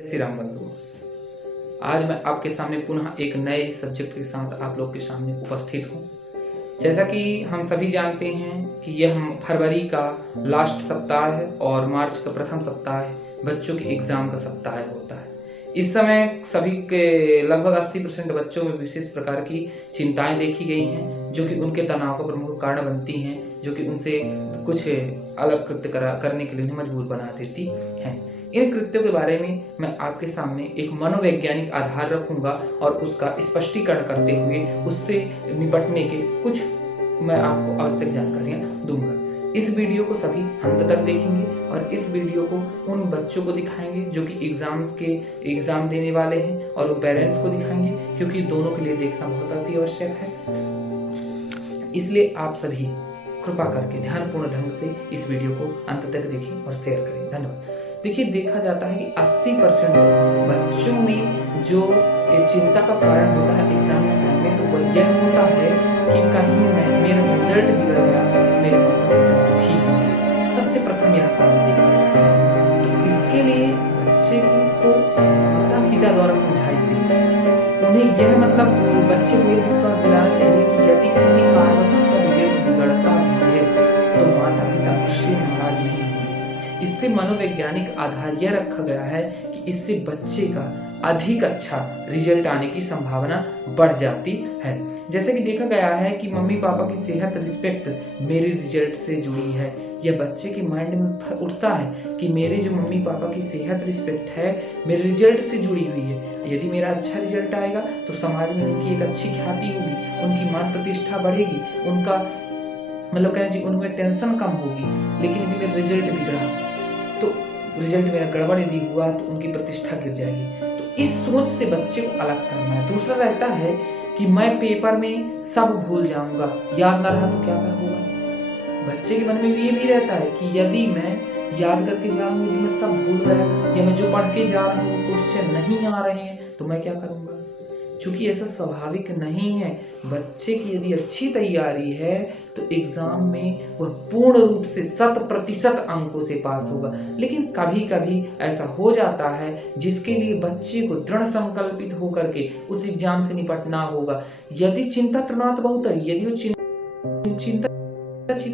श्री राम बंधु, आज मैं आपके सामने पुनः एक नए सब्जेक्ट के साथ आप लोग के सामने उपस्थित हूँ। जैसा कि हम सभी जानते हैं कि यह फरवरी का लास्ट सप्ताह है और मार्च का प्रथम सप्ताह है, बच्चों के एग्ज़ाम का सप्ताह होता है। इस समय सभी के लगभग 80% बच्चों में विशेष प्रकार की चिंताएं देखी गई हैं, जो कि उनके तनाव का प्रमुख कारण बनती हैं, जो कि उनसे कुछ अलग कृत्य करने के लिए उन्हें मजबूर बना देती हैं। इन कृत्यों के बारे में मैं आपके सामने एक मनोवैज्ञानिक आधार रखूंगा और उसका स्पष्टीकरण करते हुए उससे निपटने के कुछ मैं आपको आवश्यक जानकारियां दूंगा। इस वीडियो को सभी अंत तक देखेंगे और इस वीडियो को उन बच्चों को दिखाएंगे जो कि एग्ज़ाम देने वाले हैं, और उन पेरेंट्स को दिखाएंगे, क्योंकि दोनों के लिए देखना बहुत अति आवश्यक है। इसलिए आप सभी कृपा करके ध्यानपूर्ण ढंग से इस वीडियो को अंत तक देखें और शेयर करें। धन्यवाद। देखिए, देखा जाता है कि 80% बच्चों में जो ये चिंता का कारण होता है एग्जाम के टाइम में, तो वह यह होता है कि कहीं मेरा रिजल्ट बिगड़ गया, मेरे माता-पिता दुखी होंगे। सबसे प्रथम यह कारण देखा जाता है। तो इसके लिए बच्चे को माता-पिता द्वारा समझाई दी जाए। उन्हें यह बच्चे को यह विश्वास दिलाना चाहिए कि यदि किसी कारणवश उसका रिजल्ट बिगड़ता भी है तो माता-पिता उससे नाराज नहीं होंगे। इससे मनोवैज्ञानिक आधार यह रखा गया है कि इससे बच्चे का अधिक अच्छा रिजल्ट आने की संभावना बढ़ जाती है। जैसे कि देखा गया है कि मम्मी पापा की सेहत रिस्पेक्ट मेरे रिजल्ट से जुड़ी है। यह बच्चे के माइंड में उठता है कि मेरे जो मम्मी पापा की सेहत रिस्पेक्ट है मेरे रिजल्ट से जुड़ी हुई है। यदि मेरा अच्छा रिजल्ट आएगा तो समाज में उनकी एक अच्छी ख्याति होगी, उनकी मान प्रतिष्ठा बढ़ेगी, उनका कहना चाहिए उनमें टेंशन कम होगी। लेकिन यदि मेरा रिजल्ट बिगड़ा तो रिजल्ट मेरा गड़बड़ यदि हुआ तो उनकी प्रतिष्ठा गिर जाएगी। तो इस सोच से बच्चे को अलग करना है। दूसरा रहता है कि मैं पेपर में सब भूल जाऊंगा, याद ना रहा तो क्या होगा। बच्चे के मन में ये भी रहता है कि यदि मैं याद करके जा रहा हूँ, यदि मैं सब भूल गया या मैं जो पढ़ के जा रहा हूँ क्वेश्चन नहीं आ रहे हैं तो मैं क्या करूँगा। क्योंकि ऐसा स्वाभाविक नहीं है। बच्चे की यदि अच्छी तैयारी है तो एग्जाम में वह पूर्ण रूप से 100% अंकों से पास होगा। लेकिन कभी कभी ऐसा हो जाता है जिसके लिए बच्चे को दृढ़ संकल्पित होकर के उस एग्जाम से निपटना होगा। यदि चिंता तृणात बहुत है, यदि वो चिंता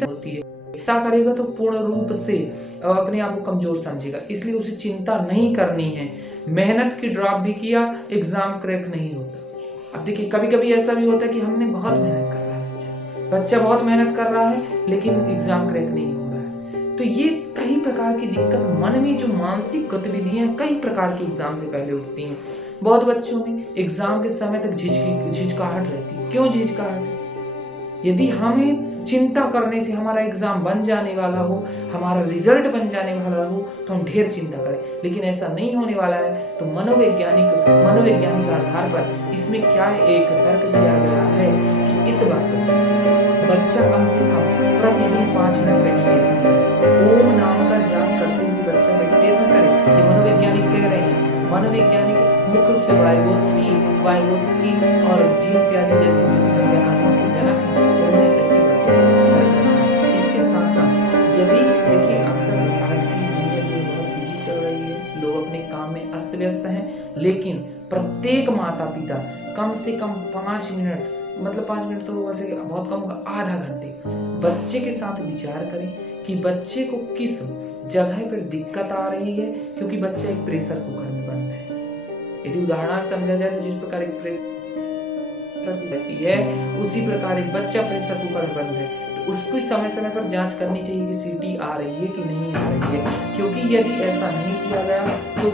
होती है करेगा तो पूर्ण रूप से अपने आप को कमजोर समझेगा। इसलिए उसे चिंता नहीं करनी है। मेहनत की ड्रॉप भी किया एग्जाम क्रैक नहीं होता। अब देखिए, कभी कभी ऐसा भी होता है कि हमने बहुत मेहनत कर रहा है, बच्चा बहुत मेहनत कर रहा है लेकिन एग्जाम क्रैक नहीं हो रहा है। तो ये कई प्रकार की दिक्कत मन में जो मानसिक गतिविधियां कई प्रकार के एग्जाम से पहले उठती हैं। बहुत बच्चों में एग्जाम के समय तक झिझकाहट रहती है। क्यों झिझकाहट? यदि हमें चिंता करने से हमारा एग्जाम बन जाने वाला हो, हमारा रिजल्ट बन जाने वाला हो तो हम ढेर चिंता करें, लेकिन ऐसा नहीं होने वाला है। तो मनोवैज्ञानिक आधार पर इसमें क्या एक तर्क दिया गया है कि इस वक्त बच्चा कम से कम प्रतिदिन 5 मिनट मेडिटेशन करे। ओम नाम का जाप करते हुए बच्चा मेडिटेशन करे। ये मनोवैज्ञानिक कह रहे हैं। मनोवैज्ञानिक मुख्य रूप से वाइगोत्स्की और जीन प्याजे जैसे जो संज्ञानात्मक के जनक हैं, उन्होंने ऐसी बातें। इसके साथ साथ यदि देखिए, अक्सर आज की दुनिया जो बहुत बिजी चल रही है, लोग अपने काम में अस्त व्यस्त हैं, लेकिन प्रत्येक माता पिता कम से कम 5 मिनट 5 मिनट तो वैसे बहुत कम होगा, आधा घंटे बच्चे के साथ विचार करें कि बच्चे को किस जगह पर दिक्कत आ रही है। क्योंकि बच्चा एक प्रेशर कुकर में बंद है। यदि उदाहरण समझा जाए तो जिस प्रकार एक प्रेशर रहती है उसी प्रकार एक बच्चा प्रेशर कुकर में बंद है, तो उसको समय समय पर जांच करनी चाहिए कि सीटी आ रही है कि नहीं आ रही है। क्योंकि यदि ऐसा नहीं किया गया तो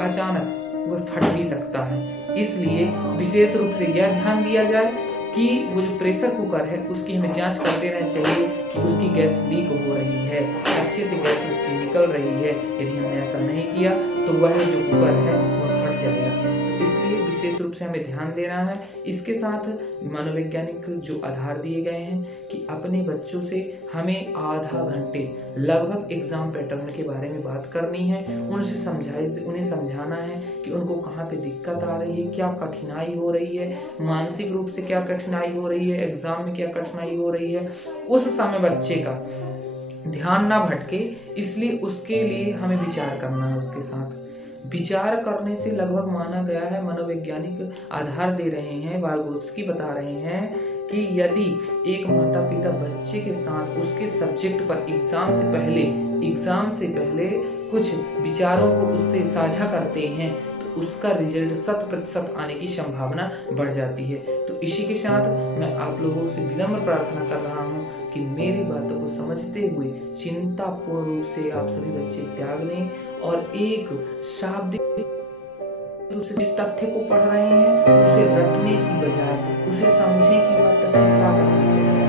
अचानक वह फट भी सकता है। इसलिए विशेष रूप से यह ध्यान दिया जाए कि वो जो प्रेशर कुकर है उसकी हमें जांच करते रहना चाहिए कि उसकी गैस लीक हो रही है, अच्छे से गैस उसकी निकल रही है। यदि हमने ऐसा नहीं किया तो वह जो कुकर है वह फट जाएगा। तो इसलिए विशेष रूप से हमें ध्यान देना है। इसके साथ मनोवैज्ञानिक जो आधार दिए गए हैं कि अपने बच्चों से हमें आधा घंटे लगभग एग्जाम पैटर्न के बारे में बात करनी है। उन्हें समझाना है कि उनको कहाँ पे दिक्कत आ रही है, क्या कठिनाई हो रही है, मानसिक रूप से क्या कठिनाई हो रही है, एग्जाम में क्या कठिनाई हो रही है। उस समय बच्चे का ध्यान ना भटके, इसलिए उसके लिए हमें विचार करना है उसके साथ। विचार करने से लगभग माना गया है, मनोवैज्ञानिक आधार दे रहे हैं, वाइगोत्स्की बता रहे हैं कि यदि एक माता पिता बच्चे के साथ उसके सब्जेक्ट पर एग्जाम से पहले कुछ विचारों को उससे साझा करते हैं तो उसका रिजल्ट 100% आने की संभावना बढ़ जाती है। तो इसी के साथ मैं आप लोगों से विनम्र प्रार्थना कर रहा हूँ कि मेरी बातों को समझते हुए चिंतापूर्ण रूप से आप सभी बच्चे त्याग दें और एक शाब्दिक रूप से जिस तथ्य को पढ़ रहे हैं उसे रटने की बजाय उसे समझें कि वह तथ्य क्या करना चाहिए।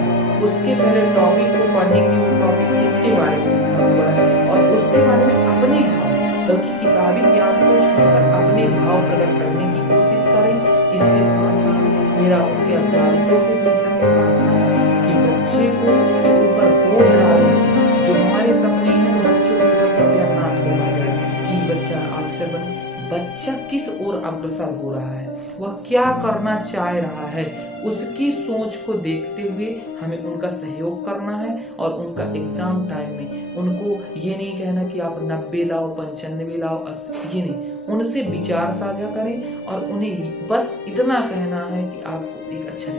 उसके पहले टॉपिक को पढ़ें कि वो टॉपिक किसके बारे में लिखा हुआ है और उसके बारे में अपने भाव, बल्कि किताबी ज्ञान को छोड़कर अपने भाव प्रकट करने की कोशिश करें। इसके साथ साथ मेरा उनके अध्यापकों से भी प्रार्थना है कि बच्चे को के ऊपर बोझ डालने से जो हमारे सपने हैं बच्चों के ऊपर कृपया ना थोपा जाए कि बच्चा अवसर बने। बच्चा किस ओर अग्रसर हो रहा है, वह क्या करना चाह रहा है, उसकी सोच को देखते हुए हमें उनका सहयोग करना है और उनका एग्जाम टाइम में उनको ये नहीं कहना कि आप 90 लाओ, 95 लाओ, 80, ये नहीं, उनसे विचार साझा करें और उन्हें बस इतना कहना है कि आपको एक अच्छा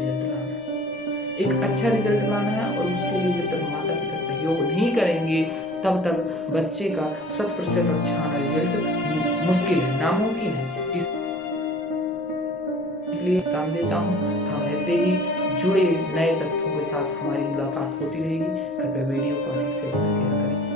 रिजल्ट लाना है और उसके लिए जब तक माता पिता सहयोग नहीं करेंगे तब तक बच्चे का 100% अच्छा आना रिजल्ट मुश्किल है, नामुमकिन है। इसलिए विश्राम देता हूँ। हम ऐसे ही जुड़े नए तथ्यों के साथ हमारी मुलाकात होती रहेगी। कृपया वीडियो को अधिक से अधिक शेयर करें।